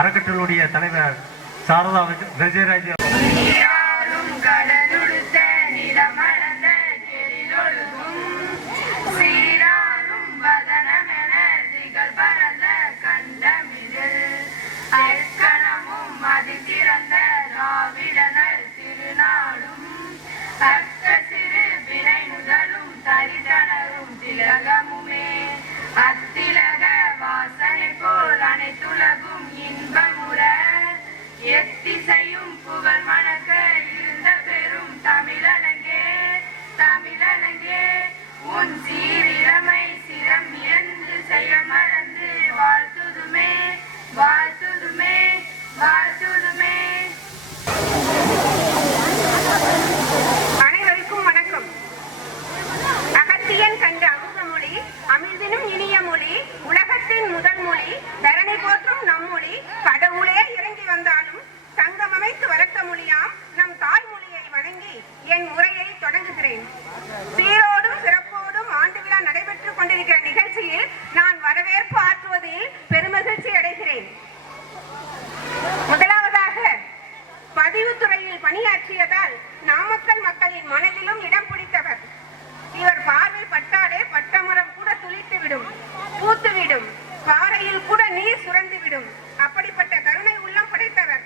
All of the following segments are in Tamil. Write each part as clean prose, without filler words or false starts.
அறக்கட்டளுடைய தலைவர் சாரதா விஜயராஜ் அத்திலக வாசனை போல் அனைத்துலகும் இன்பமுற எத்திசையும் புகழ் மணக்க இருந்த பெரும் தமிழனங்கே தமிழனங்கே உன் சீரிழமை சிரம் என்று செய்ய மறந்து வாழ்த்துதுமே வாழ்த்துதுமே வாழ்த்துதுமே. அனைவருக்கும் வணக்கம். அகத்தியன் கண்ட அமுதமொழி அமிழ்தினும் இனிய மொழி உலகத்தின் முதல் மொழி தரணி போற்றும் நம்மொழி கடவுளே இறங்கி வந்தாலும் சங்கம் அமைத்து வளர்த்த மொழியாம் நம் தாய்மொழியை வணங்கி என் உரையை தொடங்குகிறேன். சீரோடும் சிறப்போடும் ஆண்டு விழா நடைபெற்றுக் கொண்டிருக்கிற நிகழ்ச்சியில் நான் வரவேற்பு ஆற்றுவதில் பெருமகிழ்ச்சி அடைகிறேன். முதலாவதாக பதிவுத்துறையில் பணியாற்றியதால் நாமக்கல் மக்களின் மனதிலும் இடம் பிடித்தவர். இவர் பார்வை பட்டாலே பட்டமரம் கூட துளித்துவிடும், பூத்துவிடும், பாறையில் கூட நீர் சுரந்துவிடும். அப்படிப்பட்ட கருணை உள்ளம் படைத்தவர்.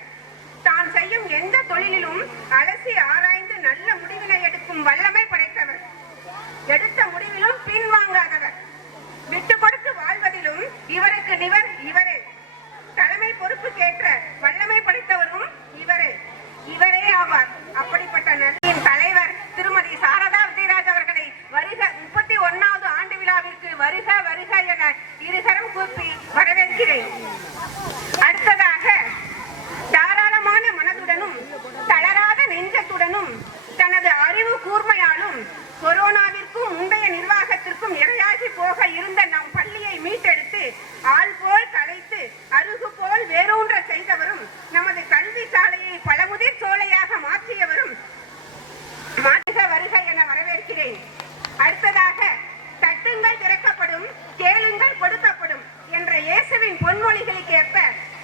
தான் செய்யும் எந்த தொழிலிலும் அலசி ஆராய்ந்து நல்ல முடிவினை எடுக்கும் வல்லமை படைத்தவர். எடுத்த முடிவிலும் பின்வாங்காதவர். விட்டு கொடுத்து வாழ்வதிலும் இவருக்கு நிவர் இவரே. தலைமை பொறுப்புக்கேற்ற வல்லமை படைத்தவரும் இவரே இவரே ஆவார். அப்படிப்பட்ட நதியின் தலைவர் திருமதி சாரதா விஜயராஜ் அவர்களை வருக 31வது ஆண்டு விழாவிற்கு வருக வருக என இருகரம் கூப்பி வரவேற்கிறேன். அடுத்ததாக தாராளமான மனதுடனும் தளராத நெஞ்சத்துடனும் தனது அறிவு கூர்மையாலும் கொரோனாவிற்கும் முந்தைய நிர்வாகத்திற்கும் இரையாகி போக இருந்த நம் பள்ளியை மீட்டெடுத்து ஆள் போல் கலைத்து அருகு போல் வேரூன்ற செய்தவரும் நமது கல்வி சாலையை பழமுதிர் சோலையாக மாற்றியவரும் மாற்றுக வருக என வரவேற்கிறேன். அடுத்ததாக தட்டுங்கள் திறக்கப்படும், கேளுங்கள் கொடுக்கப்படும் என்ற இயேசுவின் பொன்மொழிகளுக்கு ஏற்ப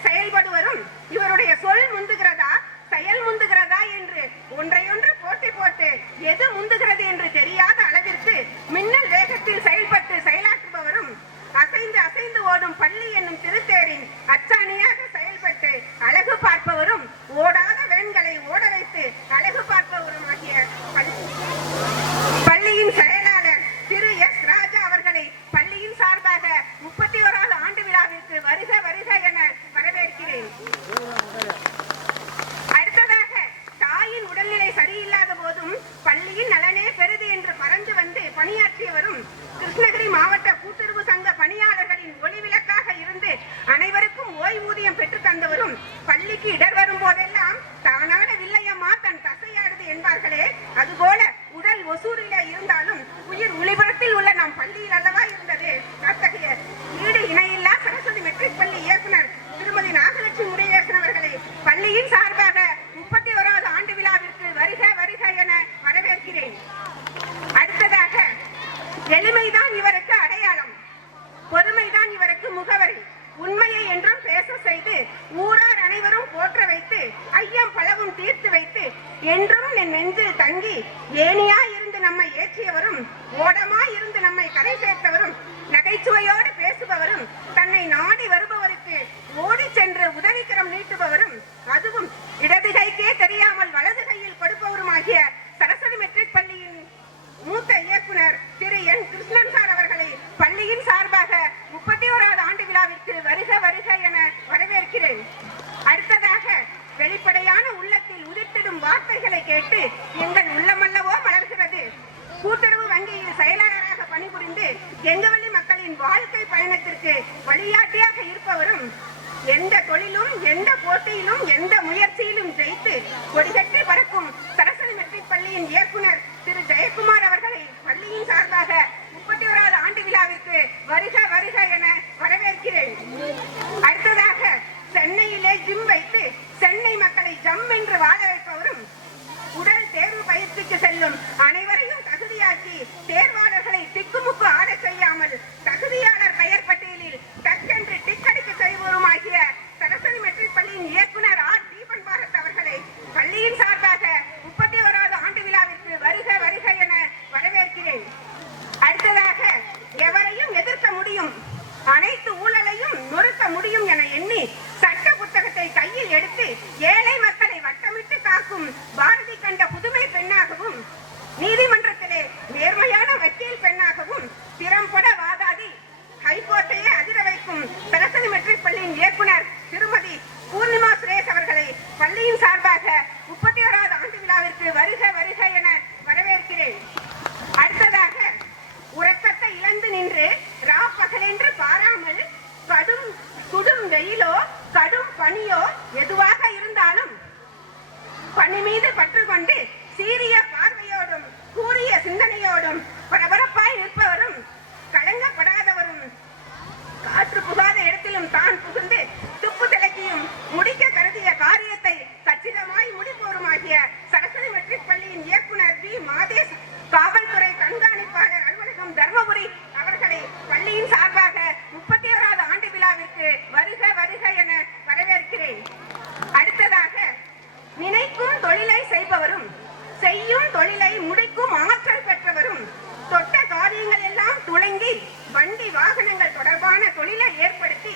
செயல்படுவரும் இவருடைய சொல் முந்துகிறதா செயல் முந்துகிறதா என்று ஒன்றையொன்று போட்டி போட்டு எது முந்துகிறது என்று தெரியாத அளவிற்கு மின்னல் வேகத்தில் செயல்பட்டு செயலாற்றுபவரும் அசைந்து அசைந்து ஓடும் பள்ளி என்னும் திருத்தேரின் அச்சாணியாக செயல்பட்டு அழகு பார்ப்பவரும் ஓடாத வேன்களை ஓட வைத்து அழகு பார்ப்பவரும் ஆகிய பள்ளியின் செயலாளர் திரு எஸ் ராஜா அவர்களை பள்ளியின் சார்பாக 31வது ஆண்டு விழாவிற்கு வருக வருக என வரவேற்கிறேன். அடுத்ததாக தாயின் உடல்நிலை சரியில்லாத போதும் பள்ளியின் நலனே பெரிது என்று பறந்து வந்து பணியாற்றியவரும் கிருஷ்ணகிரி மாவட்ட கூட்டுறவு சங்க பணியாளர்களின் ஒளிவிளக்காக இருந்து அனைவருக்கும் ஓய்வூதியம் பெற்று தந்தவரும் பள்ளிக்கு இடர் வரும் போதெல்லாம் தானான வில்லையம்மா தன் தசையாடுது என்பார்களே, அதுபோல உடல் ஒசூரில இருந்தாலும் உயிர் ஒளிபுரத்தில் உள்ள நம் பள்ளியில் அல்லவா இருந்தது. அத்தகைய ஈடு இணையில்லா சரஸ்வதி மெட்ரிக் பள்ளி இயக்குனர் திருமதி நாகலட்சுமி முருகேசன் அவர்களை பள்ளியின் சார்பாக 31வது ஆண்டு விழாவிற்கு வருக வருக என வரவேற்கிறேன். அடுத்ததாக எளிமைதான் இவருக்கு அடையாளம், பொறுமைதான் இவருக்கு முகவரி. உண்மையை என்றும் பேச செய்து ஊரார் அனைவரும் போற்ற வைத்து ஐயம் பலவும் தீர்த்து வைத்து என்றும் என் நெஞ்சில் தங்கி ஏனியா இருந்து நம்மை ஏற்றியவரும் ஓடமா இருந்து நம்மை கரை சேர்த்தவரும் நகைச்சுவையோடு பேசுபவரும் தன்னை நாடி வருபவருக்கு ஓடி சென்று உதவிக்கரம் நீட்டுபவரும் அதுவும் இடது கைக்கே தெரியாமல் வலது கையில் கொடுப்பவரும் ஆகிய சரஸ்வதி மெட்ரிக் பள்ளியின் மூத்த இயக்குனர் திரு என் கிருஷ்ணன் சார் அவர்களை பள்ளியின் சார்பாக 31வது ஆண்டு விழாவிற்கு வருக வருக என வரவேற்கிறேன். அடுத்ததாக வெளிப்படையான உள்ளத்தில் உதிர்த்திடும் வார்த்தைகளை கேட்டு எங்கள் உள்ளமல்லவோ மலர்கிறது. கூட்டுறவு வங்கியில் செயலாளராக பணிபுரிந்து கெங்கவள்ளி மக்களின் வாழ்க்கை பயணத்திற்கு வழிகாட்டியாக இருப்பவரும் எந்த தொழிலும் எந்த போட்டியிலும் எந்த முயற்சியிலும் ஜெயித்து கொடிகட்டி பறக்கும் சரஸ்வதி மெட்ரிக் பள்ளியின் இயக்குனர் திரு ஜெயக்குமார் அவர்களை பள்ளியின் சார்பாக 31வது ஆண்டு விழாவிற்கு வருக வருக என வரவேற்கிறேன். அடுத்ததாக சென்னையிலே ஜிம் வைத்து சென்னை மக்களை ஜம் என்று வாழ வைப்பவரும் உடல் தேர்வு பயிற்சிக்கு செல்லும் அனைவரையும் தகுதியாக்கி தேர்வாளர்களை திக்குமுக்கு ஆட செய்யாமல் தகுதியாளர் பெயர் பட்டியலில் டக்கென்று டிக்கடிக்கு செய்வோரும் ஆகிய சரஸ்வதி மெட்ரிக் காக்கும் பாரதி கண்ட புதுமை பெண்ணாகவும், நீதிமன்றத்திலே நேர்மையான வக்கீல் பெண்ணாகவும், திறம்பட வாதாடி ஹைகோர்ட்டையே அதிர வைக்கும் சரஸ்வதி மெட்ரிக் பள்ளியின் இயக்குனர் திருமதி பூர்ணிமா சுரேஷ் அவர்களை பள்ளியின் சார்பாக 31வது ஆண்டு விழாவிற்கு வருக வருக என வரவேற்கிறேன். அடுத்ததாக, உறக்கத்தை இழந்து நின்று பகலென்று பாராமல் சுடும் வெயிலோ கடும் பனியோ எதுவாக இருந்தாலும் பணி மீது பற்று கொண்டு சீரிய பார்வையோடும் கூரிய சிந்தனையோடும் பரபரப்பாய் நிற்பவரும், கலங்கப்படாதவரும், காற்று புகாத இடத்திலும் தான் புகுந்து துப்பு திலக்கியும் முடிக்க கருதிய காரியத்தை கச்சிதமாய் முடிப்போருமாகிய சரஸ்வதி மெட்ரிக் பள்ளியின் இயக்குனர் பி. மாதேஷ், காவல்துறை கண்காணிப்பாளர் அலுவலகம் தர்மபுரி அவர்களை பள்ளியின் சார்பாக 31வது ஆண்டு விழாவிற்கு வருக வருக என வரவேற்கிறேன். அடுத்ததாக, நினைக்கும் தொழிலை செய்பவரும் செய்யும் தொழிலை முடிக்கும் ஆற்றல் பெற்றவரும், தொட்ட காரியங்கள் எல்லாம் துளங்கி வண்டி வாகனங்கள் தொடர்பான தொழிலை ஏற்படுத்தி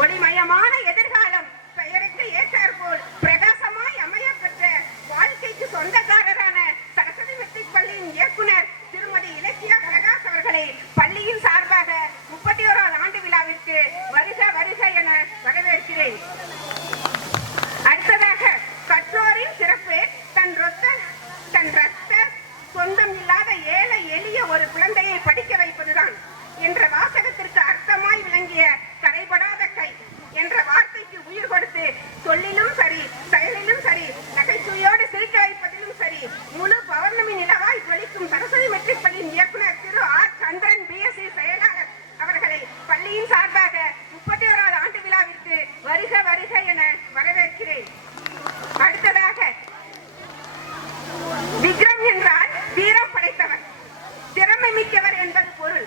ஒளிமயமான எதிர்காலம் பெயருக்கு ஏற்றாற்போல் பிரகாசமாய் அமைய பெற்ற வாழ்க்கைக்கு சொந்தக்காரரான சரஸ்வதி மெட்ரிக் பள்ளியின் இயக்குனர் திருமதி இலக்கியா பிரகாஷ் அவர்களை பள்ளியின் சார்பாக 31வது ஆண்டு விழாவிற்கு வருக வருக என வரவேற்கிறேன். அடுத்ததாக, கற்றோரின் சிறப்பு தன் ரத்த சொந்தம் இல்லாத ஏழை எளிய ஒரு குழந்தையை படிக்க வைப்பதுதான் என்ற வாசகத்திற்கு அர்த்தமாய் விளங்கிய கரைபடாத கை என்ற வார்த்தைக்கு உயிர் கொடுத்து சொல்லிலும் சரி செயலிலும் சரி நகைச்சுவையோடு சிரிக்க வைப்பதிலும் சரி முழு பௌர்ணமி நிலவாய் ஜொலிக்கும் சரஸ்வதி மெட்ரிக் பள்ளியின் இயக்குனர் திரு ஆர். சந்திரன் பிஎஸ்சி செயலாளர் அவர்களை பள்ளியின் சார்பாக 31வது ஆண்டு விழாவிற்கு வருக வருக என வரவேற்கிறேன். அடுத்ததாக, விக்ரம் என்றால் வீரம் படைத்தவர், திறமை மிக்கவர் என்பது பொருள்.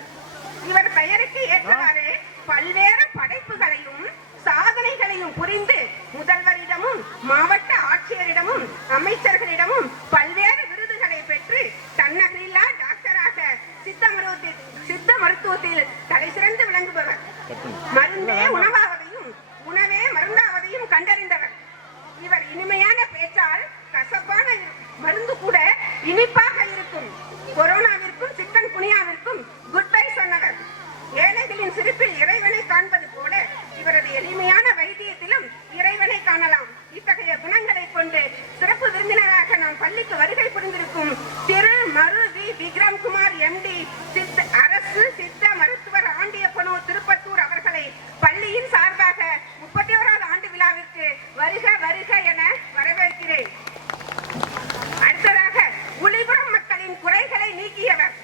இவர் பெயருக்கு ஏற்றவாறு பல்வேறு படைப்புகளையும் சாதனைகளையும் புரிந்து முதல்வரிடமும் மாவட்ட ஆட்சியரிடமும் அமைச்சர்களிடமும் பல்வேறு விருதுகளை பெற்று தன்னகரில்லா டாக்டராக சித்த மருத்துவத்தில் தலை சிறந்து விளங்குபவர். மருந்தே உணவாவதையும் உணவே மருந்தாவதையும் கண்டறிந்தவர். இவர் இனிமையான பேச்சால் கசப்பான மருந்து கூட இனிப்பாக இருக்கும். கொரோனாவிற்கும் சிக்கன் குனியாவிற்கும் குட் பை சொன்னவர். ஏழைகளின் சிரிப்பில் இறைவனை காண்பது போல இவரது எளிமையான வைத்தியத்திலும் இறைவனை காணலாம். இத்தகைய குணங்களை கொண்டு சிறப்பு விருந்தினராக நாம் பள்ளிக்கு வருகை புரிந்திருக்கும் திரு மரு வி. விக்ரம்குமார் எம்டி, அரசு சித்த மருத்துவர், ஆண்டியப்பனூர், திருப்பத்தூர் அவர்களை பள்ளியின் சார்பாக 31வது ஆண்டு விழாவிற்கு வருக வருக என வரவேற்கிறேன். அடுத்ததாக, உளிபுரம் மக்களின் குறைகளை நீக்கியவர்,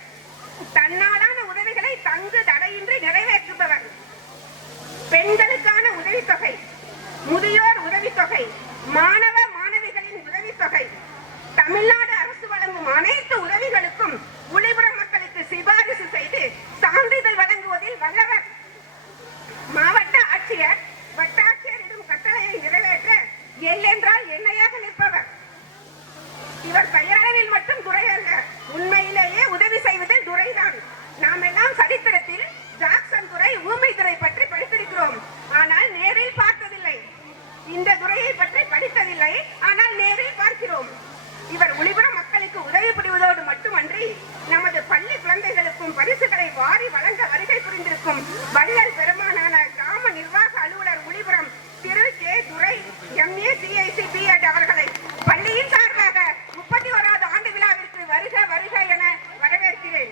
தன்னாலான உதவிகளை தங்கு தடையின்றி நிறைவேற்றுபவர், பெண்களுக்கான உதவித்தொகை, முதியோர் உதவித்தொகை, மாணவ மாணவிகளின் உதவித்தொகை, தமிழ்நாடு அரசு வழங்கும் அனைத்து உதவிகளுக்கும் உளிபுரம் மக்களுக்கு சிபாரிசு செய்து சான்றிதழ் வழங்குவதில் வல்லவர். மாவட்ட ஆட்சியர் வட்டாட்சியரிடம் கட்டளையை நிறைவேற்ற எல்லென்றால் எண்ணெயாக நிற்பவர். இவர் பெயரளவில் மட்டும் துறை அல்ல, உண்மையிலேயே உதவி செய்வதில் துறைதான். நாம் எல்லாம் சரித்திரத்தில் ஜாக்சன் துறை, ஊமை துறை பற்றி படித்திருக்கிறோம், ஆனால் நேரில் பார்த்ததில்லை. இந்த துறையை பற்றி படித்ததில்லை, ஆனால் நேரில் பார்க்கிறோம். இவர் உளிபுரம் மக்களுக்கு உதவி புரிவதோடு மட்டுமன்றி நமது பள்ளி குழந்தைகளுக்கும் பரிசுகளை வாரி வழங்க வருகை புரிந்திருக்கும் வள்ளல் பெருமானான கிராம நிர்வாக அலுவலர் உளிபுரம் திரு கே. துரை MA CIC B.Ed அவர்களை பள்ளியின் சார்பாக 31வது ஆண்டு விழாவிற்கு வருக வருக என வரவேற்கிறேன்.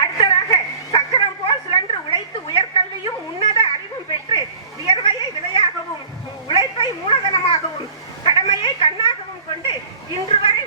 அடுத்ததாக, சக்கரம் போல் சுழன்று உழைத்து உயர்கல்வியும் உன்னத அறிவும் பெற்று வியர்வையை விதையாகவும் உழைப்பை மூலதனமாகவும் கடமையை கண்ணாகவும் கொண்டு இன்று வரை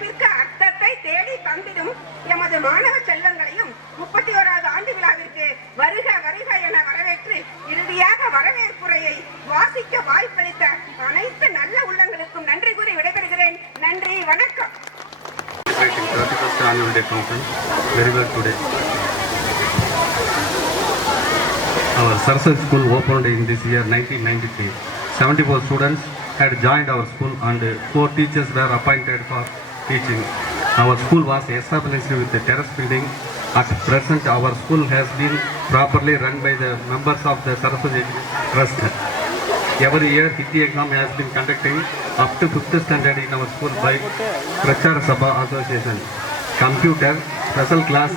உழைப்பிற்கு அர்த்தத்தை தேடி தந்திடும் எமது மாணவ செல்வங்களையும் 31வது ஆண்டு விழாவிற்கு வருக வருக என வரவேற்று இறுதியாக வரவேற்புரையை வாசிக்க வாய்ப்பளித்த அனைத்து நல்ல உள்ளங்களுக்கும் நன்றி கூறி விடைபெறுகிறேன். நன்றி, வணக்கம். 31st Annual Day Conference very well today. Our Saraswati School opened in this year 1993. 74 students had joined our school and 4 teachers were appointed for teaching. Our school was established with the terrace building. At present, our school has been properly run by the members of the Saraswati Trust. Every year, Hindi exam has been conducting up to 5th standard in our school by Prachar Sabha Association. Computer, special class,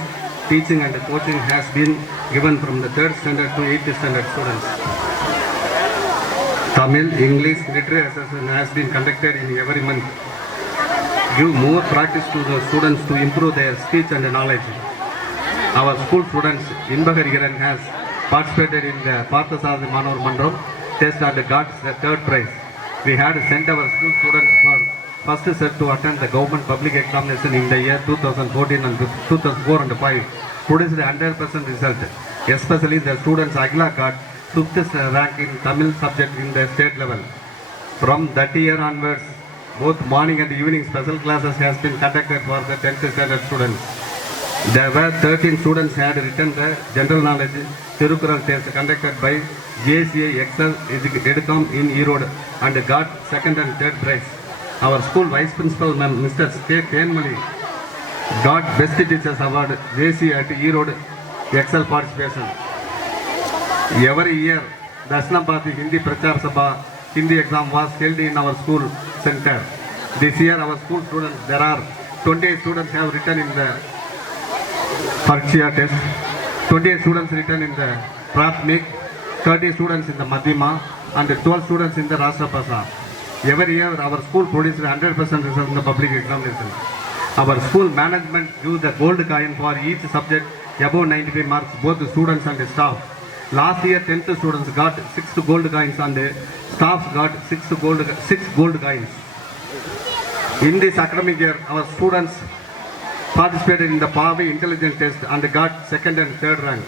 teaching and coaching has been given from the 3rd standard to 8th standard students. Tamil, English, literature assessment has been conducted in every month. Give more practice to the students to improve their speech and knowledge. Our school students, Inbagarigaran has participated in the Parthasarathi Manavar Mandram test and got the 3rd prize. We had sent our school students for first set to attend the government public examination in the year 2014 and 2004 and 5. Produced 100% result. Especially the students Agla got 5th rank in Tamil subject in the state level. From that year onwards, both morning and evening special classes has been conducted for the 10th standard students. There were 13 students had written the general knowledge Tirukural test conducted by JCA Excel Edcom in Erode and got 2nd and 3rd prize. Our school vice principal Mr. K. Kenmali got best teachers award JCA at Erode Excel participation. Every year, Dashnapati Hindi Prachar Sabha Hindi exam was held in our school center. This year, our school students, there are 28 students have written in the Pariksha test, 28 students written in the Prathmik, 30 students in the Madhyama, and 12 students in the Rashtrabhasha. Every year, our school produces 100% result in the public examination. Our school management gives the gold coin for each subject above 95 marks, both the students and the staff. Last year, 10th students got 6 gold coins and the staff got 6 gold coins. In this academic year, our students participated in the Pavi intelligence test and got 2nd and 3rd rank.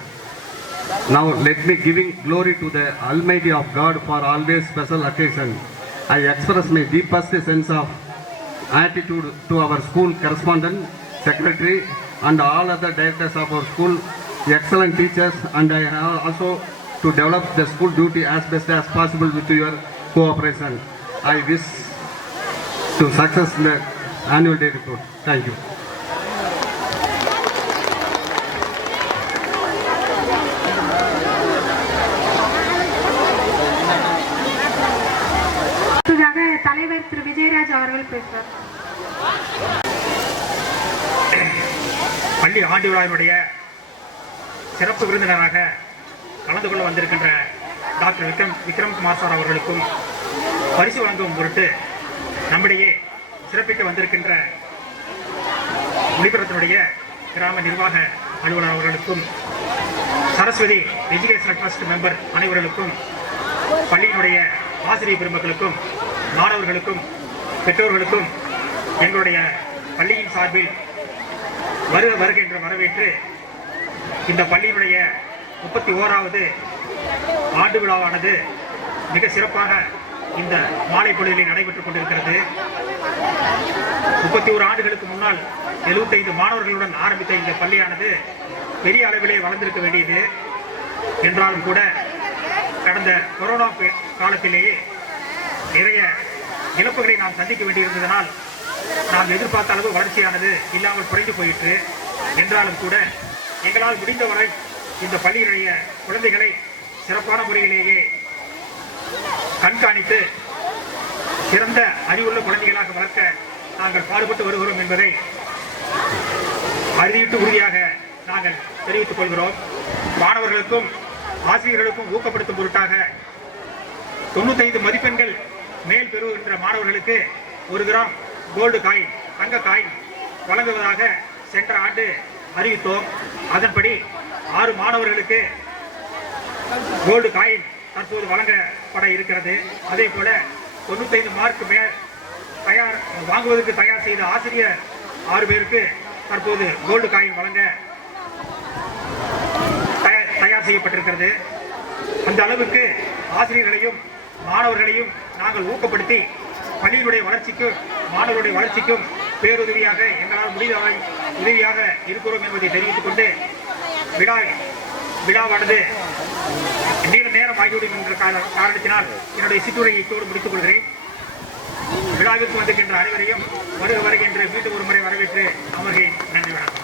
Now let me giving glory to the Almighty of God for always special occasion. I express my deepest sense of gratitude to our school correspondent, secretary and all other directors of our school, excellent teachers, and I have also to develop the school duty as best as possible with your cooperation. I wish to success in the annual day report. Thank you. தலைவர் திரு விஜயராஜ் அவர்கள் பேசுவார். பள்ளி ஆண்டு விழாவினுடைய சிறப்பு விருந்தினராக கலந்து கொள்ள வந்திருக்கின்ற டாக்டர் விக்ரம்குமார் சார் அவர்களுக்கும் பரிசு வழங்கும் பொருட்டு நம்மிடையே சிறப்பிக்க வந்திருக்கின்ற முடிபுரத்தினுடைய கிராம நிர்வாக அலுவலர் அவர்களுக்கும் சரஸ்வதி எஜுகேஷனல் ட்ரஸ்ட் மெம்பர் அனைவர்களுக்கும் பள்ளியினுடைய ஆசிரியர் பெருமக்களுக்கும் மாணவர்களுக்கும் பெற்றோர்களுக்கும் எங்களுடைய பள்ளியின் சார்பில் வருக வருக என்று வரவேற்று இந்த பள்ளியினுடைய 31வது ஆண்டு விழாவானது மிக சிறப்பாக இந்த மாலை பொழுதில் நடைபெற்றுக் கொண்டிருக்கிறது. 31 ஆண்டுகளுக்கு முன்னால் 75 மாணவர்களுடன் ஆரம்பித்த இந்த பள்ளியானது பெரிய அளவிலே வளர்ந்திருக்க வேண்டியது என்றாலும் கூட கடந்த கொரோனா காலத்திலேயே நிறைய இழப்புகளை நாம் சந்திக்க வேண்டியிருந்ததனால் நாம் எதிர்பார்த்த அளவு வளர்ச்சியானது இல்லாமல் குறைந்து போயிற்று. என்றாலும் கூட எங்களால் முடிந்தவரை இந்த பள்ளியினுடைய குழந்தைகளை சிறப்பான முறையிலேயே கண்காணித்து சிறந்த அறிவுள்ள குழந்தைகளாக வளர்க்க நாங்கள் பாடுபட்டு வருகிறோம் என்பதை அறிவிட்டு உறுதியாக நாங்கள் தெரிவித்துக் கொள்கிறோம். மாணவர்களுக்கும் ஆசிரியர்களுக்கும் ஊக்கப்படுத்தும் பொருட்டாக 95 மதிப்பெண்கள் மேல் பெறுகின்ற மாணவர்களுக்கு 1 கிராம் கோல்டு காயின் தங்க காயின் வழங்குவதாக சென்ற ஆண்டு அறிவித்தோம். அதன்படி 6 மாணவர்களுக்கு கோல்டு காயின் தற்போது வழங்கப்பட இருக்கிறது. அதே போல 95 மார்க் மேல் வாங்குவதற்கு தயார் செய்த ஆசிரியர் 6 பேருக்கு தற்போது கோல்டு காயின் வழங்க தயார் செய்யப்பட்டிருக்கிறது. அந்த அளவுக்கு ஆசிரியர்களையும் மாணவர்களையும் நாங்கள் ஊக்கப்படுத்தி பள்ளியினுடைய வளர்ச்சிக்கும் மாணவருடைய வளர்ச்சிக்கும் பேருதவியாக எங்களால் உதவியாக இருக்கிறோம் என்பதை தெரிவித்துக் கொண்டு விழாவானது நீண்ட நேரம் ஆகிவிடும் என்ற காரணத்தினால் என்னுடைய சிற்றுரையை இத்தோடு முடித்துக் கொள்கிறேன். விழாவிற்கு வந்திருக்கின்ற அனைவரையும் வருக என்று மீண்டும் ஒரு முறை வரவேற்று அமர்கிறேன். நன்றி, வணக்கம்.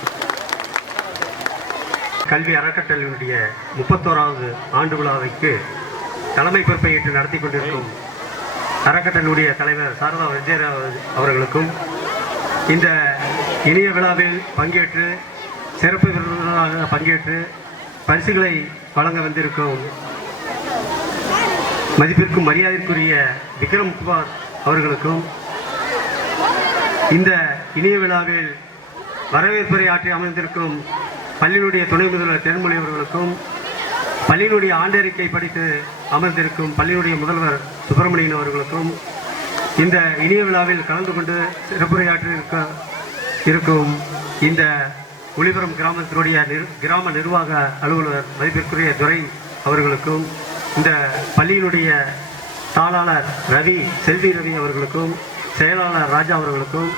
கல்வி அறக்கட்டளையினுடைய 31வது ஆண்டு விழாவிற்கு தலைமை பொறுப்பை ஏற்று நடத்தி கொண்டிருக்கும் அறக்கட்டளையுடைய தலைவர் சாரதா விஜயராஜ் அவர்களுக்கும் இந்த இனிய விழாவில் பங்கேற்று சிறப்பு விருந்தினராக பங்கேற்று பரிசுகளை வழங்க வந்திருக்கும் மதிப்பிற்கும் மரியாதைக்குரிய விக்ரம் குமார் அவர்களுக்கும் இந்த இனிய விழாவில் வரவேற்புரை ஆற்றி அமர்ந்திருக்கும் பள்ளியினுடைய துணை முதல்வர் தேன்மொழி அவர்களுக்கும் பள்ளியினுடைய ஆண்டறிக்கை படித்து அமர்ந்திருக்கும் பள்ளியினுடைய முதல்வர் சுப்பிரமணியன் அவர்களுக்கும் இந்த இனிய விழாவில் கலந்து கொண்டு சிறப்புரையாற்றி இருக்கும் இந்த ஒளிபுரம் கிராமத்தினுடைய கிராம நிர்வாக அலுவலர் மதிப்பிற்குரிய துரை அவர்களுக்கும் இந்த பள்ளியினுடைய தாளாளர் செல்வி ரவி அவர்களுக்கும் செயலாளர் ராஜா அவர்களுக்கும்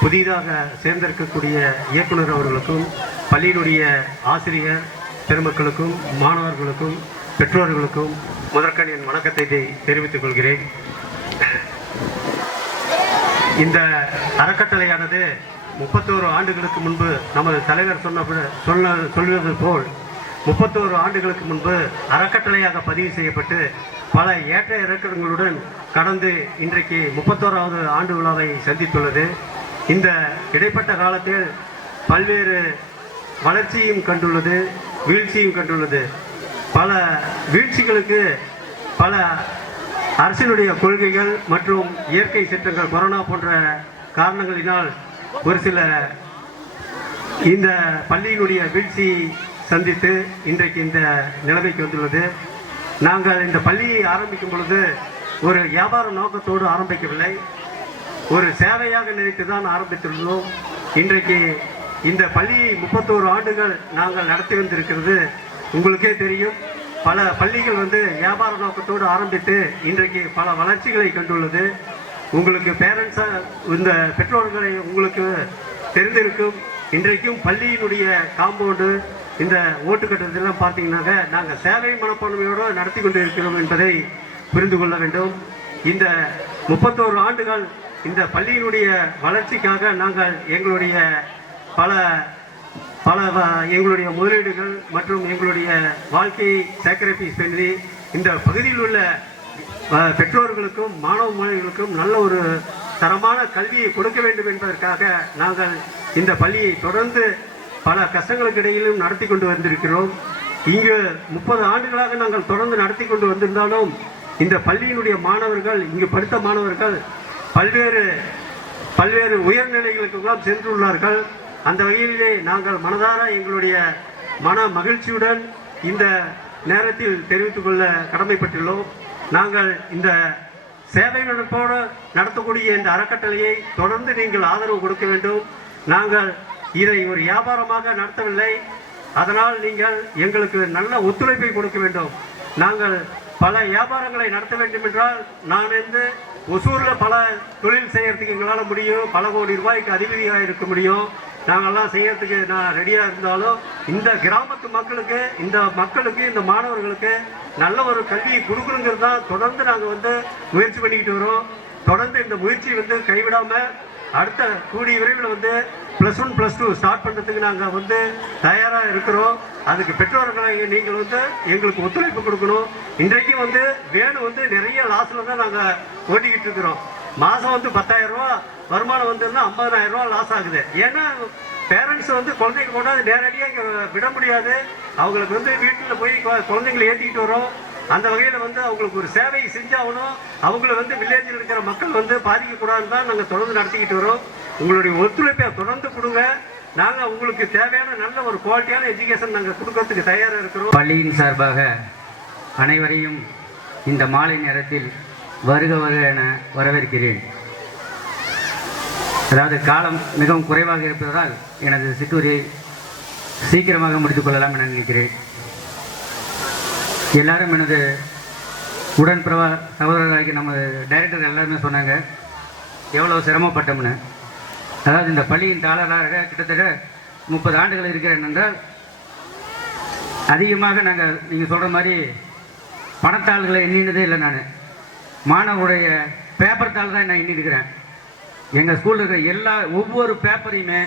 புதிதாக சேர்ந்திருக்கக்கூடிய இயக்குனர் அவர்களுக்கும் பள்ளியினுடைய ஆசிரியர் பெருமக்களுக்கும் மாணவர்களுக்கும் பெற்றோர்களுக்கும் முதற்கண் என் வணக்கத்தை தெரிவித்துக் கொள்கிறேன். இந்த அறக்கட்டளையானது 31 ஆண்டுகளுக்கு முன்பு நமது தலைவர் சொல்வது போல் 31 ஆண்டுகளுக்கு முன்பு அறக்கட்டளையாக பதிவு செய்யப்பட்டு பல ஏற்ற இறக்கங்களுடன் கடந்து இன்றைக்கு 31வது ஆண்டு விழாவை சந்தித்துள்ளது. இந்த இடைப்பட்ட காலத்தில் பல்வேறு வளர்ச்சியும் கண்டுள்ளது, வீழ்ச்சியும் கண்டுள்ளது. பல வீழ்ச்சிகளுக்கு பல அரசினுடைய கொள்கைகள் மற்றும் இயற்கை சீற்றங்கள் கொரோனா போன்ற காரணங்களினால் ஒரு சில இந்த பள்ளியினுடைய வீழ்ச்சி சந்தித்து இன்றைக்கு இந்த நிலைமைக்கு வந்துள்ளது. நாங்கள் இந்த பள்ளியை ஆரம்பிக்கும் பொழுது ஒரு வியாபார நோக்கத்தோடு ஆரம்பிக்கவில்லை, ஒரு சேவையாக நினைத்து தான் ஆரம்பித்துள்ளோம். இன்றைக்கு இந்த பள்ளியை 31 ஆண்டுகள் நாங்கள் நடத்தி வந்திருக்கிறது உங்களுக்கே தெரியும். பல பள்ளிகள் வியாபார நோக்கத்தோடு ஆரம்பித்து இன்றைக்கு பல வளர்ச்சிகளை கண்டுள்ளது. உங்களுக்கு பேரண்ட்ஸாக இந்த பெற்றோர்களை உங்களுக்கு தெரிந்திருக்கும். இன்றைக்கும் பள்ளியினுடைய காம்பவுண்டு இந்த ஓட்டுக்கட்டதெல்லாம் பார்த்தீங்கன்னாக்க நாங்கள் சேவை மனப்பான்மையோடு நடத்தி கொண்டு இருக்கிறோம் என்பதை புரிந்து கொள்ள வேண்டும். இந்த 31 ஆண்டுகள் இந்த பள்ளியினுடைய வளர்ச்சிக்காக நாங்கள் எங்களுடைய எங்களுடைய முதலீடுகள் மற்றும் எங்களுடைய வாழ்க்கையை சாக்ரிஃபைஸ் பண்ணி இந்த பகுதியில் உள்ள பெற்றோர்களுக்கும் மாணவ மாணவிகளுக்கும் நல்ல ஒரு தரமான கல்வியை கொடுக்க வேண்டும் என்பதற்காக நாங்கள் இந்த பள்ளியை தொடர்ந்து பல கஷ்டங்களுக்கு இடையிலும் நடத்தி கொண்டு வந்திருக்கிறோம். இங்கு 30 ஆண்டுகளாக நாங்கள் தொடர்ந்து நடத்தி கொண்டு வந்திருந்தாலும் இந்த பள்ளியினுடைய மாணவர்கள், இங்கு படித்த மாணவர்கள் பல்வேறு உயர்நிலைகளுக்கெல்லாம் சென்றுள்ளார்கள். அந்த வகையிலே நாங்கள் மனதார எங்களுடைய மன மகிழ்ச்சியுடன் இந்த நேரத்தில் தெரிவித்துக் கொள்ள கடமைப்பட்டுள்ளோம். நாங்கள் இந்த சேவை நோக்கோடு நடத்தக்கூடிய இந்த அறக்கட்டளையை தொடர்ந்து நீங்கள் ஆதரவு கொடுக்க வேண்டும். நாங்கள் இதை ஒரு வியாபாரமாக நடத்தவில்லை, அதனால் நீங்கள் எங்களுக்கு நல்ல ஒத்துழைப்பை கொடுக்க வேண்டும். நாங்கள் பல வியாபாரங்களை நடத்த வேண்டும் என்றால் நான் ஒசூரில் பல தொழில் செய்யறதுக்கு எங்களால் முடியும், பல கோடி ரூபாய்க்கு அதிபதியாக இருக்க முடியும். நாங்கள்லாம் செய்யறதுக்கு நான் ரெடியாக இருந்தாலும் இந்த கிராமத்து மக்களுக்கு இந்த மாணவர்களுக்கு நல்ல ஒரு கல்வியை கொடுக்கணுங்கிறது தான் தொடர்ந்து நாங்கள் முயற்சி பண்ணிக்கிட்டு வரோம். தொடர்ந்து இந்த முயற்சி கைவிடாமல் அடுத்த கூடிய விரைவில் +1 +2 ஸ்டார்ட் பண்ணுறதுக்கு நாங்கள் தயாராக இருக்கிறோம். அதுக்கு பெற்றோர்களை நீங்கள் எங்களுக்கு ஒத்துழைப்பு கொடுக்கணும். இன்றைக்கும் வேணும் நிறைய லாஸில் தான் நாங்கள் ஓட்டிக்கிட்டு இருக்கிறோம். மாதம் 10,000 ரூபா வருமானம் வந்துருந்தா 50,000 ரூபா லாஸ் ஆகுது. ஏன்னா பேரண்ட்ஸ் குழந்தைங்க கொண்டாந்து நேரடியாக இங்கே விட முடியாது. அவங்களுக்கு வீட்டில் போய் குழந்தைங்களை ஏற்றிக்கிட்டு வரோம். அந்த வகையில் அவங்களுக்கு ஒரு சேவை செஞ்சாகணும். அவங்கள வில்லேஜில் இருக்கிற மக்கள் பாதிக்கக்கூடாதுன்னு தான் நாங்கள் தொடர்ந்து நடத்திக்கிட்டு வரோம். உங்களுடைய ஒத்துழைப்பை தொடர்ந்து கொடுங்க. நாங்கள் உங்களுக்கு தேவையான நல்ல ஒரு குவாலிட்டியான எஜுகேஷன் நாங்கள் கொடுக்கறதுக்கு தயாராக இருக்கிறோம். பள்ளியின் சார்பாக அனைவரையும் இந்த மாலை நேரத்தில் வருக என வரவேற்கிறேன். அதாவது காலம் மிகவும் குறைவாக இருப்பதால் எனது சிற்றுரையை சீக்கிரமாக முடித்துக் கொள்ளலாம் என நினைக்கிறேன். எல்லாரும் எனது உடன்பிறவா சகோதரர்களாகி நம்ம டைரக்டர் எல்லாருமே சொன்னாங்க எவ்வளோ சிரமப்பட்டோம்னு. அதாவது இந்த பள்ளியின் தாளராக கிட்டத்தட்ட 30 ஆண்டுகள் இருக்கிறேன் என்றால் அதிகமாக நாங்கள் நீங்கள் சொல்கிற மாதிரி பணத்தாள்களை எண்ணினதே இல்லை. நான் மாணவருடைய பேப்பர் தாள் தான் நான் எண்ணிருக்கிறேன். எங்கள் ஸ்கூலில் இருக்கிற ஒவ்வொரு பேப்பரையுமே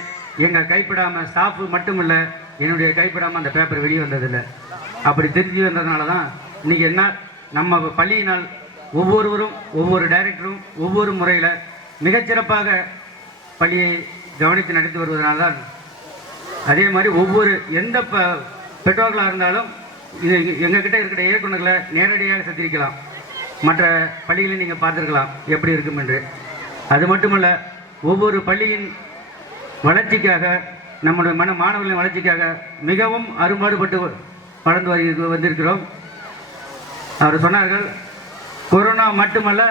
எங்கள் கைப்படாமல், ஸ்டாஃபு மட்டும் இல்லை என்னுடைய கைப்படாமல் அந்த பேப்பர் வெளியே வந்ததில்லை. அப்படி தெரிஞ்சு வந்ததுனால தான் இன்றைக்கி என்ன நம்ம பள்ளியினால் ஒவ்வொருவரும் ஒவ்வொரு டைரக்டரும் ஒவ்வொரு முறையில் மிகச்சிறப்பாக பள்ளியை கவனித்து நடத்தி வருவதனால தான். அதே மாதிரி ஒவ்வொரு எந்த பெற்றோர்களாக இருந்தாலும் இது எங்ககிட்ட இருக்கிற இயக்குநர்களை நேரடியாக சந்திக்கலாம். மற்ற பள்ளிகளை நீங்கள் பார்த்துருக்கலாம் எப்படி இருக்கும் என்று. அது மட்டுமல்ல, ஒவ்வொரு பள்ளியின் வளர்ச்சிக்காக, நம்முடைய மாணவர்களின் வளர்ச்சிக்காக மிகவும் அரும்பாடுபட்டு வளர்ந்து வந்திருக்கிறோம். அவர் சொன்னார்கள், கொரோனா மட்டுமல்ல,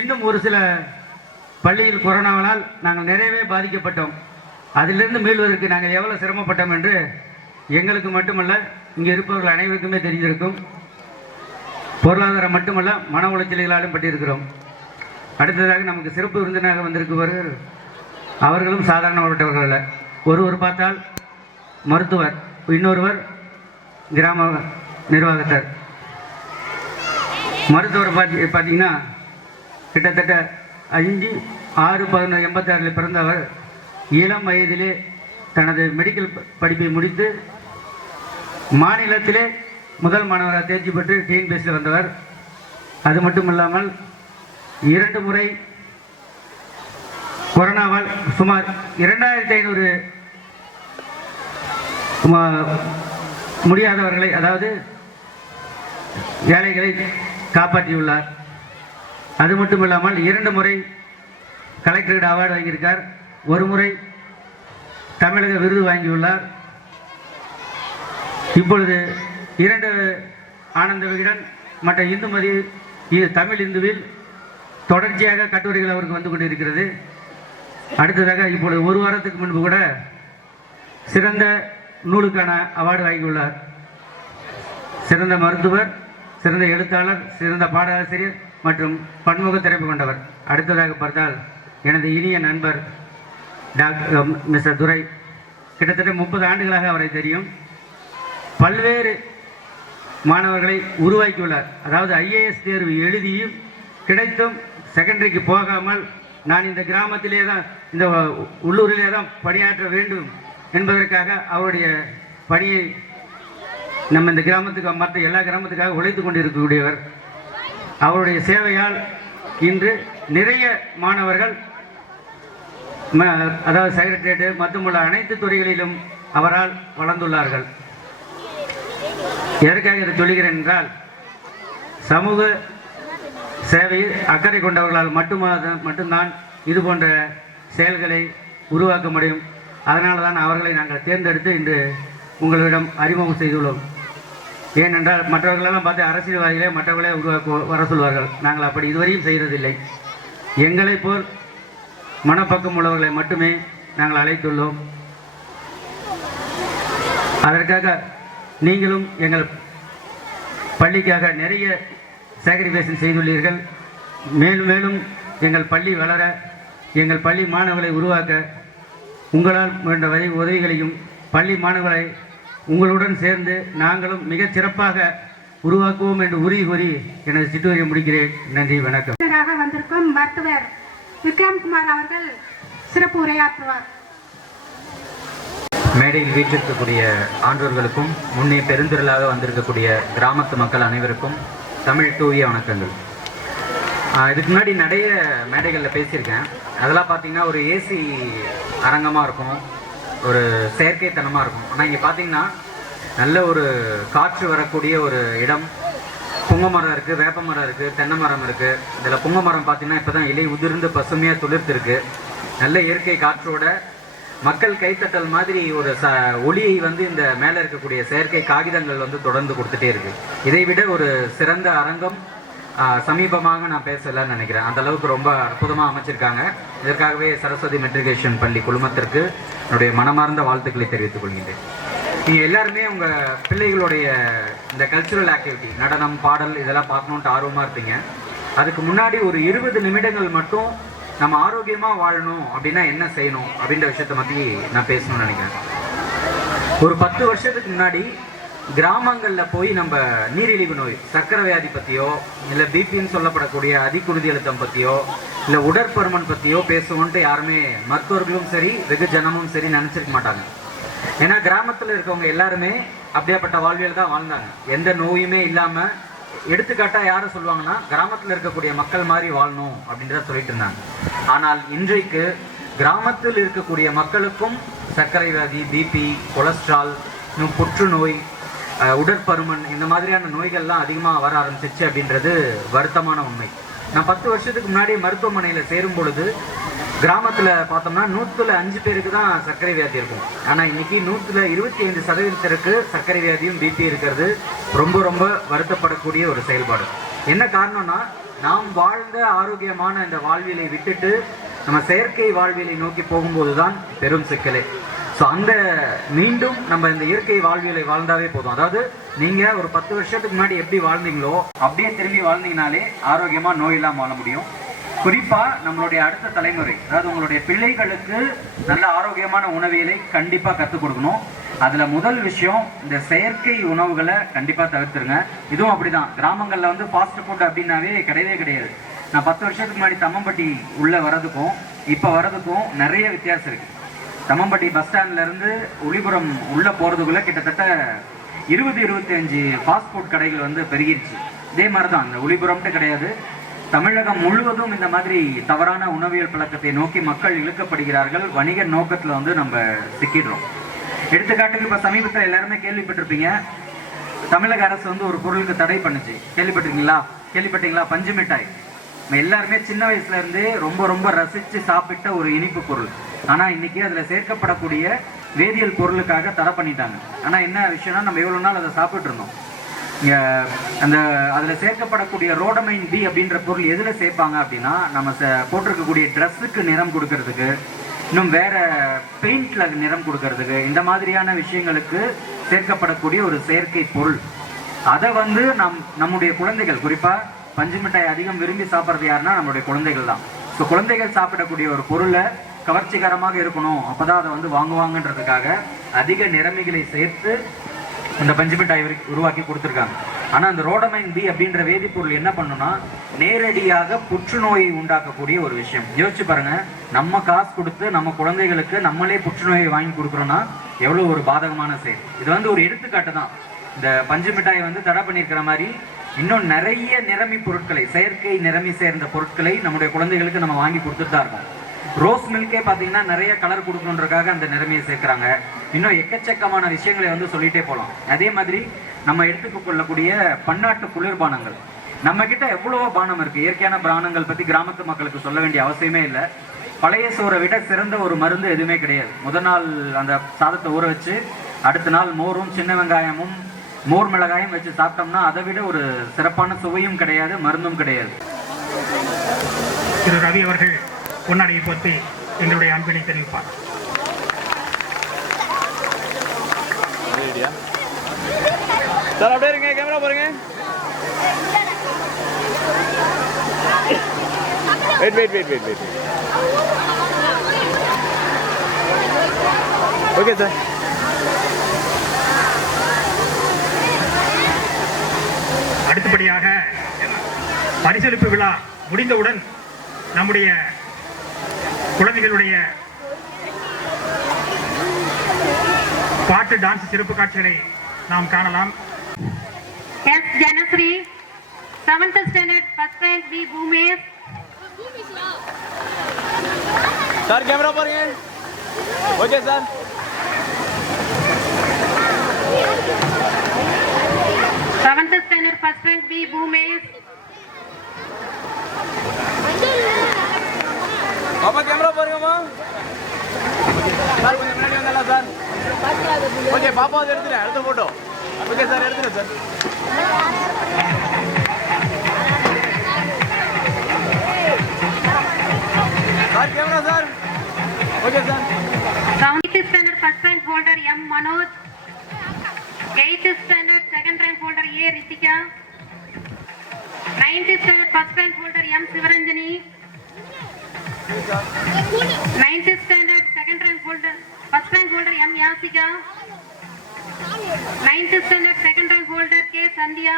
இன்னும் ஒரு சில பள்ளியில் கொரோனாவால் நாங்கள் நிறையவே பாதிக்கப்பட்டோம். அதிலிருந்து மீள்வதற்கு நாங்கள் எவ்வளோ சிரமப்பட்டோம் என்று எங்களுக்கு மட்டுமல்ல, இங்கே இருப்பவர்கள் அனைவருக்குமே தெரிந்திருக்கும். பொருளாதாரம் மட்டுமல்ல, மன உளைச்சல்களாலும் பட்டிருக்கிறோம். அடுத்ததாக நமக்கு சிறப்பு விருந்தினராக வந்திருப்பவர்கள் அவர்களும் சாதாரணப்பட்டவர்கள் அல்ல. ஒருவர் பார்த்தால் மருத்துவர், இன்னொருவர் கிராம நிர்வாகத்தர். மருத்துவர் பார்த்தீங்கன்னா கிட்டத்தட்ட 5/6/1986 பிறந்தவர். இளம் வயதிலே தனது மெடிக்கல் படிப்பை முடித்து மாநிலத்திலே முதல் மாணவராக தேர்ச்சி பெற்று டிஎன்பிஎஸ்சியில் வந்தவர். அது மட்டும் இல்லாமல் 2 முறை கொரோனாவால் சுமார் 2500 முடியாதவர்களை, அதாவது ஏழைகளை காப்பாற்றியுள்ளார். அது மட்டும் இல்லாமல் 2 முறை கலெக்டரேட் அவார்டு வாங்கியிருக்கார். 1 முறை தமிழக விருது வாங்கியுள்ளார். இப்பொழுது 2 ஆனந்த விகடன் மற்ற இந்துமதி தமிழ் இந்துவில் தொடர்ச்சியாக கட்டுரைகள் அவருக்கு வந்து கொண்டிருக்கிறது. அடுத்ததாக இப்பொழுது 1 வாரத்துக்கு முன்பு கூட சிறந்த நூலுக்கான அவார்டு வாங்கியுள்ளார். சிறந்த மருத்துவர், சிறந்த எழுத்தாளர், சிறந்த பாடாசிரியர் மற்றும் பன்முக திறமை கொண்டவர். அடுத்ததாக பார்த்தால் எனது இனிய நண்பர் டாக்டர் மிஸ்டர் துரை. கிட்டத்தட்ட 30 ஆண்டுகளாக அவரை தெரியும். பல்வேறு மாணவர்களை உருவாக்கியுள்ளார். அதாவது ஐஏஎஸ் தேர்வு எழுதியும் கிடைத்தும் செகண்டரிக்கு போகாமல் நான் இந்த கிராமத்திலே தான், இந்த உள்ளூரிலே தான் பணியாற்ற வேண்டும் என்பதற்காக அவருடைய பணியை நம்ம இந்த கிராமத்துக்கு மற்ற எல்லா கிராமத்துக்காக உழைத்து கொண்டிருக்கக்கூடியவர். அவருடைய சேவையால் இன்று நிறைய மாணவர்கள், அதாவது செக்ரட்டரியேட் மற்றுமுள்ள அனைத்து துறைகளிலும் அவரால் வளர்ந்துள்ளார்கள். எதற்காக இதை சொல்கிறேன் என்றால், சமூக சேவையில் அக்கறை கொண்டவர்களால் மட்டும்தான் இது போன்ற செயல்களை உருவாக்க முடியும். அதனால தான் அவர்களை நாங்கள் தேர்ந்தெடுத்து இன்று உங்களிடம் அறிமுகம் செய்துள்ளோம். ஏனென்றால் மற்றவர்களெல்லாம் பார்த்து அரசியல்வாதிகளே மற்றவர்களே வர சொல்வார்கள். நாங்கள் அப்படி இதுவரையும் செய்கிறதில்லை. எங்களைப் போல் மனப்பக்கம் உள்ளவர்களை மட்டுமே நாங்கள் அழைத்துள்ளோம். அதற்காக நீங்களும் எங்கள் பள்ளிக்காக நிறைய சாக்ரிஃபைஸ் செய்துள்ளீர்கள். மேலும் மேலும் எங்கள் பள்ளி வளர, எங்கள் பள்ளி மாணவர்களை உருவாக்க உங்களால் வேண்ட உதவிகளையும் பள்ளி மாணவர்களை உங்களுடன் சேர்ந்து நாங்களும் மிகச் சிறப்பாக உருவாக்குவோம் என்று உறுதி கூறி எனது சிற்றுரையை முடிக்கிறேன். நன்றி, வணக்கம். வந்திருக்கும் மருத்துவர் விக்ரம்குமார் அவர்கள் சிறப்பு உரையாற்றுவார். மேடையில் வீற்றிருக்கக்கூடிய ஆன்றோர்களுக்கும் முன்னே பெருந்திரளாக வந்திருக்கக்கூடிய கிராமத்து மக்கள் அனைவருக்கும் தமிழ் தூய வணக்கங்கள். இதுக்கு முன்னாடி நிறைய மேடைகளில் பேசியிருக்கேன். அதெல்லாம் பார்த்தீங்கன்னா ஒரு ஏசி அரங்கமாக இருக்கும், ஒரு செயற்கைத்தனமாக இருக்கும். ஆனால் இங்கே பார்த்தீங்கன்னா நல்ல ஒரு காற்று வரக்கூடிய ஒரு இடம். புங்கை மரம் இருக்குது, வேப்ப மரம் இருக்குது, தென்னை மரம் இருக்குது. இதில் புங்கை மரம் பார்த்தீங்கன்னா இப்போ தான் இலை உதிர்ந்து பசுமையாக துளிர்த்துருக்கு. நல்ல இயற்கை காற்றோட மக்கள் கைத்தட்டல் மாதிரி ஒரு ஒளியை வந்து இந்த மேலே இருக்கக்கூடிய செயற்கை காகிதங்கள் வந்து தொடர்ந்து கொடுத்துட்டே இருக்குது. இதை விட ஒரு சிறந்த அரங்கம் சமீபமாக நான் பேசலன்னு நினைக்கிறேன். அந்த அளவுக்கு ரொம்ப அற்புதமாக அமைச்சிருக்காங்க. இதற்காகவே சரஸ்வதி மெட்ரிகுலேஷன் பள்ளி குழுமத்திற்கு என்னுடைய மனமார்ந்த வாழ்த்துக்களை தெரிவித்துக் கொள்கின்றேன். நீங்கள் எல்லாருமே உங்கள் பிள்ளைகளுடைய இந்த கல்ச்சுரல் ஆக்டிவிட்டி, நடனம், பாடல் இதெல்லாம் பார்க்கணுன்ட்டு ஆர்வமாக இருப்பீங்க. அதுக்கு முன்னாடி ஒரு 20 நிமிடங்கள் மட்டும் நம்ம ஆரோக்கியமாக வாழணும் அப்படின்னா என்ன செய்யணும் அப்படின்ற விஷயத்தை பற்றி நான் பேசணும்னு நினைக்கிறேன். ஒரு 10 வருஷத்துக்கு முன்னாடி கிராமங்களில் போய் நம்ம நீரிழிவு நோய், சர்க்கரை வியாதி பற்றியோ இல்லை பிபின்னு சொல்லப்படக்கூடிய அதிகுருதி அழுத்தம் பற்றியோ இல்லை உடற்பருமன் பற்றியோ பேசுவோன்ட்டு யாருமே மருத்துவர்களும் சரி வெகுஜனமும் சரி நினச்சிருக்க மாட்டாங்க. ஏன்னா கிராமத்தில் இருக்கவங்க எல்லாருமே அப்படியாப்பட்ட வாழ்வியல் தான் வாழ்ந்தாங்க. எந்த நோயுமே இல்லாமல், எடுத்துக்காட்டாக யாரை சொல்லுவாங்கன்னா கிராமத்தில் இருக்கக்கூடிய மக்கள் மாதிரி வாழணும் அப்படின்றத சொல்லிட்டு இருந்தாங்க. ஆனால் இன்றைக்கு கிராமத்தில் இருக்கக்கூடிய மக்களுக்கும் சர்க்கரை வியாதி, பிபி, கொலஸ்ட்ரால், இன்னும் புற்றுநோய், உடற்பருமன் இந்த மாதிரியான நோய்கள்லாம் அதிகமாக வர ஆரம்பிச்சிச்சு அப்படின்றது வருத்தமான உண்மை. நான் 10 வருஷத்துக்கு முன்னாடி மருத்துவமனையில் சேரும் பொழுது கிராமத்தில் பார்த்தோம்னா 100-5 பேருக்கு தான் சர்க்கரை வியாதி இருக்கும். ஆனால் இன்னைக்கு 125% சர்க்கரை வியாதியும் பிபி இருக்கிறது ரொம்ப ரொம்ப வருத்தப்படக்கூடிய ஒரு செயல்பாடு. என்ன காரணம்னா, நாம் வாழ்ந்த ஆரோக்கியமான இந்த வாழ்வியலை விட்டுட்டு நம்ம செயற்கை வாழ்வியலை நோக்கி போகும்போது தான் பெரும் சிக்கலே. ஸோ அந்த மீண்டும் நம்ம இந்த இயற்கை வாழ்வியலை வாழ்ந்தாவே போதும். அதாவது நீங்கள் ஒரு 10 வருஷத்துக்கு முன்னாடி எப்படி வாழ்ந்தீங்களோ அப்படியே திரும்பி வாழ்ந்தீங்கனாலே ஆரோக்கியமாக நோய் இல்லாமல் வாழ முடியும். குறிப்பாக நம்மளுடைய அடுத்த தலைமுறை, அதாவது உங்களுடைய பிள்ளைகளுக்கு நல்ல ஆரோக்கியமான உணவியலை கண்டிப்பாக கற்றுக் கொடுக்கணும். அதில் முதல் விஷயம், இந்த செயற்கை உணவுகளை கண்டிப்பாக தவிர்த்துருங்க. இதுவும் அப்படிதான். கிராமங்களில் வந்து ஃபாஸ்ட் ஃபுட் அப்படின்னாவே கிடையவே கிடையாது. நான் 10 வருஷத்துக்கு முன்னாடி தம்மம்பட்டி உள்ளே வரதுக்கும் இப்போ வரதுக்கும் நிறைய வித்தியாசம் இருக்குது. தம்மம்பட்டி பஸ் ஸ்டாண்ட்லேருந்து ஒளிபுரம் உள்ளே போகிறதுக்குள்ளே கிட்டத்தட்ட 20-25 ஃபாஸ்ட் ஃபுட் கடைகள் வந்து பெருகிருச்சு. இதே மாதிரி தான் இந்த ஒளிபுரம்ட்டு கிடையாது, தமிழகம் முழுவதும் இந்த மாதிரி தவறான உணவியல் பழக்கத்தை நோக்கி மக்கள் இழுக்கப்படுகிறார்கள். வணிக நோக்கத்தில் வந்து நம்ம சிக்கிடுறோம். எடுத்துக்காட்டுக்கு இப்போ சமீபத்தில் எல்லாருமே கேள்விப்பட்டிருப்பீங்க, தமிழக அரசு வந்து ஒரு பொருளுக்கு தடை பண்ணுச்சு. கேள்விப்பட்டீங்களா? பஞ்சு மிட்டாய். நம்ம எல்லாருமே சின்ன வயசுல இருந்தே ரொம்ப ரொம்ப ரசித்து சாப்பிட்ட ஒரு இனிப்பு பொருள். ஆனால் இன்னைக்கு அதில் சேர்க்கப்படக்கூடிய வேதியியல் பொருளுக்காக தடை பண்ணிட்டாங்க. ஆனால் என்ன விஷயம்னா, நம்ம எவ்வளோ நாள் அதை சாப்பிட்டு இருந்தோம். அந்த அதில் சேர்க்கப்படக்கூடிய ரோடமைன் பி அப்படின்ற பொருள் எதில் சேர்ப்பாங்க அப்படின்னா, நம்ம போட்டிருக்கக்கூடிய ட்ரெஸ்ஸுக்கு நிறம் கொடுக்கறதுக்கு, இன்னும் வேற பெயிண்ட்ல நிறம் கொடுக்கறதுக்கு, இந்த மாதிரியான விஷயங்களுக்கு சேர்க்கப்படக்கூடிய ஒரு செயற்கை பொருள். அதை வந்து நம்முடைய குழந்தைகள், குறிப்பாக பஞ்சு மிட்டாய் அதிகம் விரும்பி சாப்பிட்றது யாருன்னா நம்மளுடைய குழந்தைகள் தான். ஸோ குழந்தைகள் சாப்பிடக்கூடிய ஒரு பொருளை கவர்ச்சிகரமாக இருக்கணும், அப்போதான் அதை வந்து வாங்குவாங்கன்றதுக்காக அதிக நிறமிகளை சேர்த்து இந்த பஞ்சு மிட்டாய் உருவாக்கி கொடுத்துருக்காங்க. ஆனால் அந்த ரோடமைன் பி அப்படின்ற வேதிப்பொருள் என்ன பண்ணுன்னா, நேரடியாக புற்றுநோயை உண்டாக்கக்கூடிய ஒரு விஷயம். யோசிச்சு பாருங்க, நம்ம காசு கொடுத்து நம்ம குழந்தைகளுக்கு நம்மளே புற்றுநோயை வாங்கி கொடுக்குறோன்னா எவ்வளோ ஒரு பாதகமான செயல். இது வந்து ஒரு எடுத்துக்காட்டு தான். இந்த பஞ்சு மிட்டாயை வந்து தடை பண்ணியிருக்கிற மாதிரி இன்னும் நிறைய நிறமி பொருட்களை, செயற்கை நிறமி சேர்ந்த பொருட்களை நம்முடைய குழந்தைகளுக்கு நம்ம வாங்கி கொடுத்துட்டு தான் இருக்கோம். ரோஸ் மில்கே பார்த்தீங்கன்னா நிறைய கலர் கொடுக்கணுன்றக்காக அந்த நிறமையை சேர்க்குறாங்க. இன்னும் எக்கச்சக்கமான விஷயங்களை வந்து சொல்லிட்டே போகலாம். அதே மாதிரி நம்ம எடுத்துக்க கொள்ளக்கூடிய பன்னாட்டு குளிர்பானங்கள், நம்ம கிட்ட எவ்வளவோ பானம் இருக்கு. இயற்கையான பானங்கள் பற்றி கிராமத்து மக்களுக்கு சொல்ல வேண்டிய அவசியமே இல்லை. பழைய சோறை விட சிறந்த ஒரு மருந்து எதுவுமே கிடையாது. முதல் நாள் அந்த சாதத்தை ஊற வச்சு அடுத்த நாள் மோரும் சின்ன வெங்காயமும் மோர் மிளகாயும் வச்சு சாப்பிட்டோம்னா அதை விட ஒரு சிறப்பான சுவையும் கிடையாது, மருந்தும் கிடையாது. திரு ரவி அவர்கள் பொன்னாடியை பொறுத்து எங்களுடைய அன்பினை தெரிவிப்பார். சார் அப்படியே இருங்க, கேமரா பாருங்க. வெயிட். Okay sir. அடுத்தபடியாக பரிசளிப்பு விழா முடிந்தவுடன் நம்முடைய குழந்தைகளுடைய பாட்டு, டான்ஸ் சிறப்பு காட்சிகளை நாம் காணலாம். S Janasri, 7th standard first rank B Bhoomesh. Sir camera பாருங்க. Okay sir. Seventh standard first rank B Bhoomesh. பாப்பா கேமரா பாருங்கம்மா. சார் கொஞ்சம் முன்னாடி வந்தலாம் சார். ஓகே பாப்பா அதை எடுத்துறேன், அடுத்த போட்டோ. ஓகே சார், எடுத்துறேன் sir. Sir camera sir okay sir 7th standard first rank holder M. Manoj, 8th standard second rank holder A. Ritika, 9th standard first rank holder M. Sivaranjani, 9th standard second rank holder first rank holder M. Yasika, 9th standard second rank holder K. Sandhya,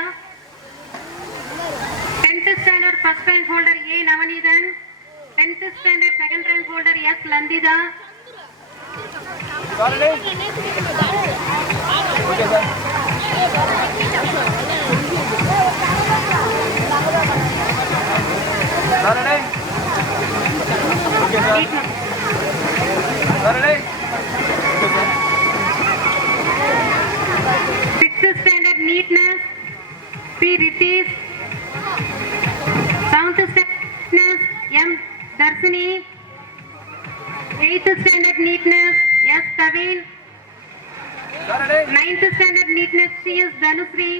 10th standard first rank holder A. Navanithan, 10th standard second rank holder S. Landida, sir అండి ఓకే సార్ సార్ అండి ఓకే సార్ సార్ అండి 6th standard neatness P. Ritesh, 7th standard neatness M. Darshini, 8th standard neatness S. Kavin, sir అండి 9th standard neatness C. S. Dhanusri,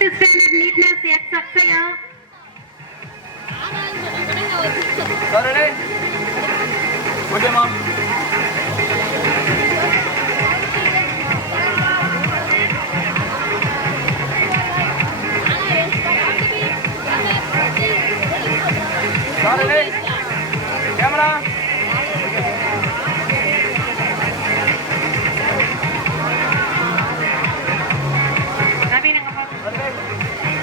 10th standard neatness X. Akshaya, sir అండి ఓకే మా సార్ అండి camera Naveen Angappa.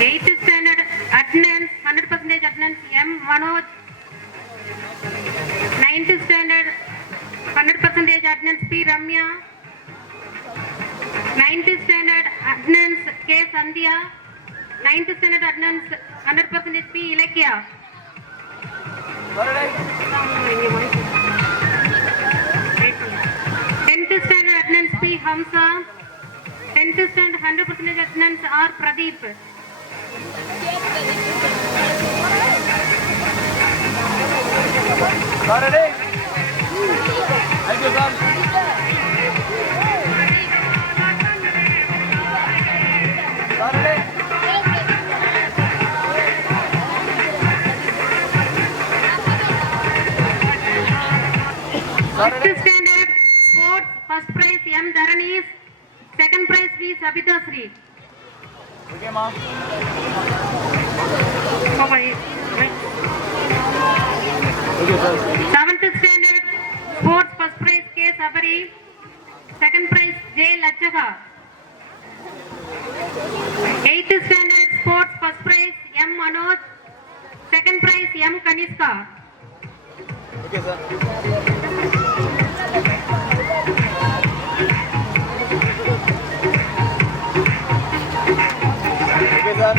8th standard attendance 100% attendance M. Manoj, 9th standard 100% attendance P. Ramya, 9th standard attendance K. Sandhya, 9th standard attendance 100% P. Ilakya, sir అండి 10th standard attendance P. Hamsa, 10th standard 100% attendance R. Pradeep, sir అండి థ్యాంక్ యూ సార్ సార్ అండి 6th standard sports first prize M. Dharanis, second prize V. Sabita Sri. Okay మా 7th standard sports first prize K. Sabari, second prize J. Lachaha. 8th standard sports first prize M. Manoj, second prize M. Kaniska. Okay sir okay sir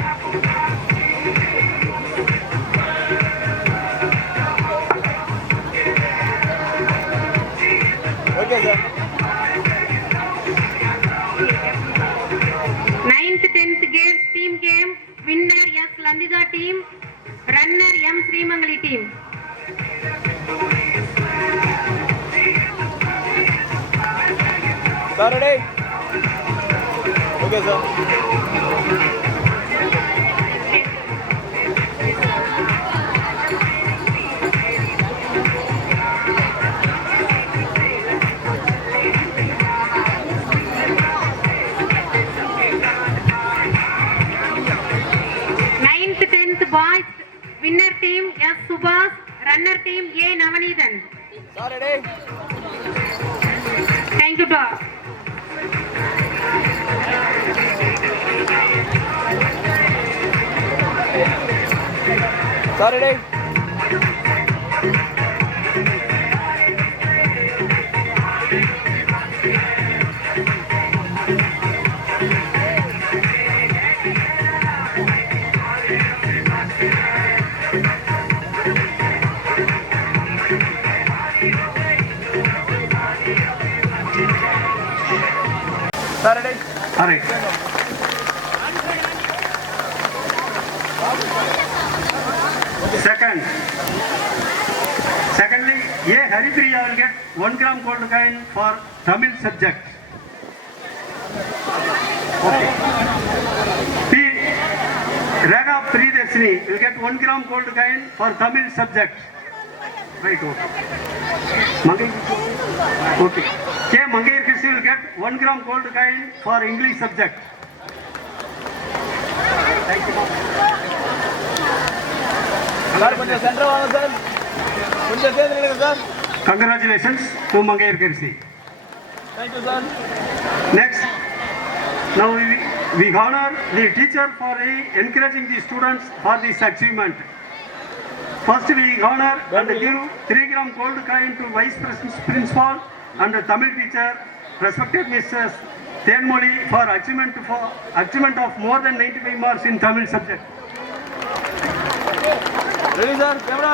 okay sir 9th 10th games team game winner S. Landida team, runner M. Srimangali team. Sir అండి okay sir Ninth 10th boys winner team S. Subhas, runner team A. Navanithan. Sir అండి Thank you to all. Sir అండి Saturday. All right. Second. A. Haripriya will get 1 gram gold coin for Tamil subject. Okay. P. Raga Priyadarshini will get 1 gram gold coin for Tamil subject. Right, okay. Okay. K. Mangayar Krishna will get 1 gram gold coin for English subject. Thank you. Sir கொஞ்சம் சென்டர் வாங்க சார், கொஞ்சம் சேர்ந்து நில்லுங்க sir. Congratulations to Mangayar Krishna. Thank you sir. Next, now we honor the teacher for encouraging the students for this achievement. First, we honor and give 3 gram gold coin to Vice Principal and the Tamil teacher, respected Mrs. Tenmoli, for achievement of more than 95 marks in Tamil subject. Ready sir, camera.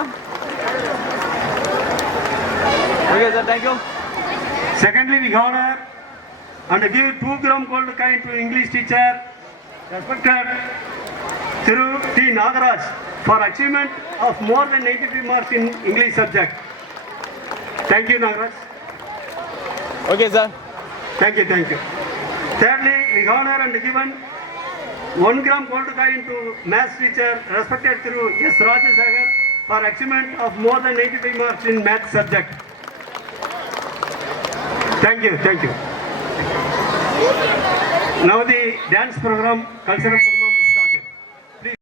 Okay sir, thank you. Secondly, we honor and give 2 gram gold coin to English teacher, respected Thiru T. Nagaraj, for achievement of more than 93 marks in English subject. Thank you, Nagaraj. Okay sir. Thank you, thank you. Thirdly, we honor and given 1 gram gold coin to maths teacher, respected Thiru S. Rajasagar, for achievement of more than 85 marks in maths subject. Thank you, thank you. Now the dance program, cultural program.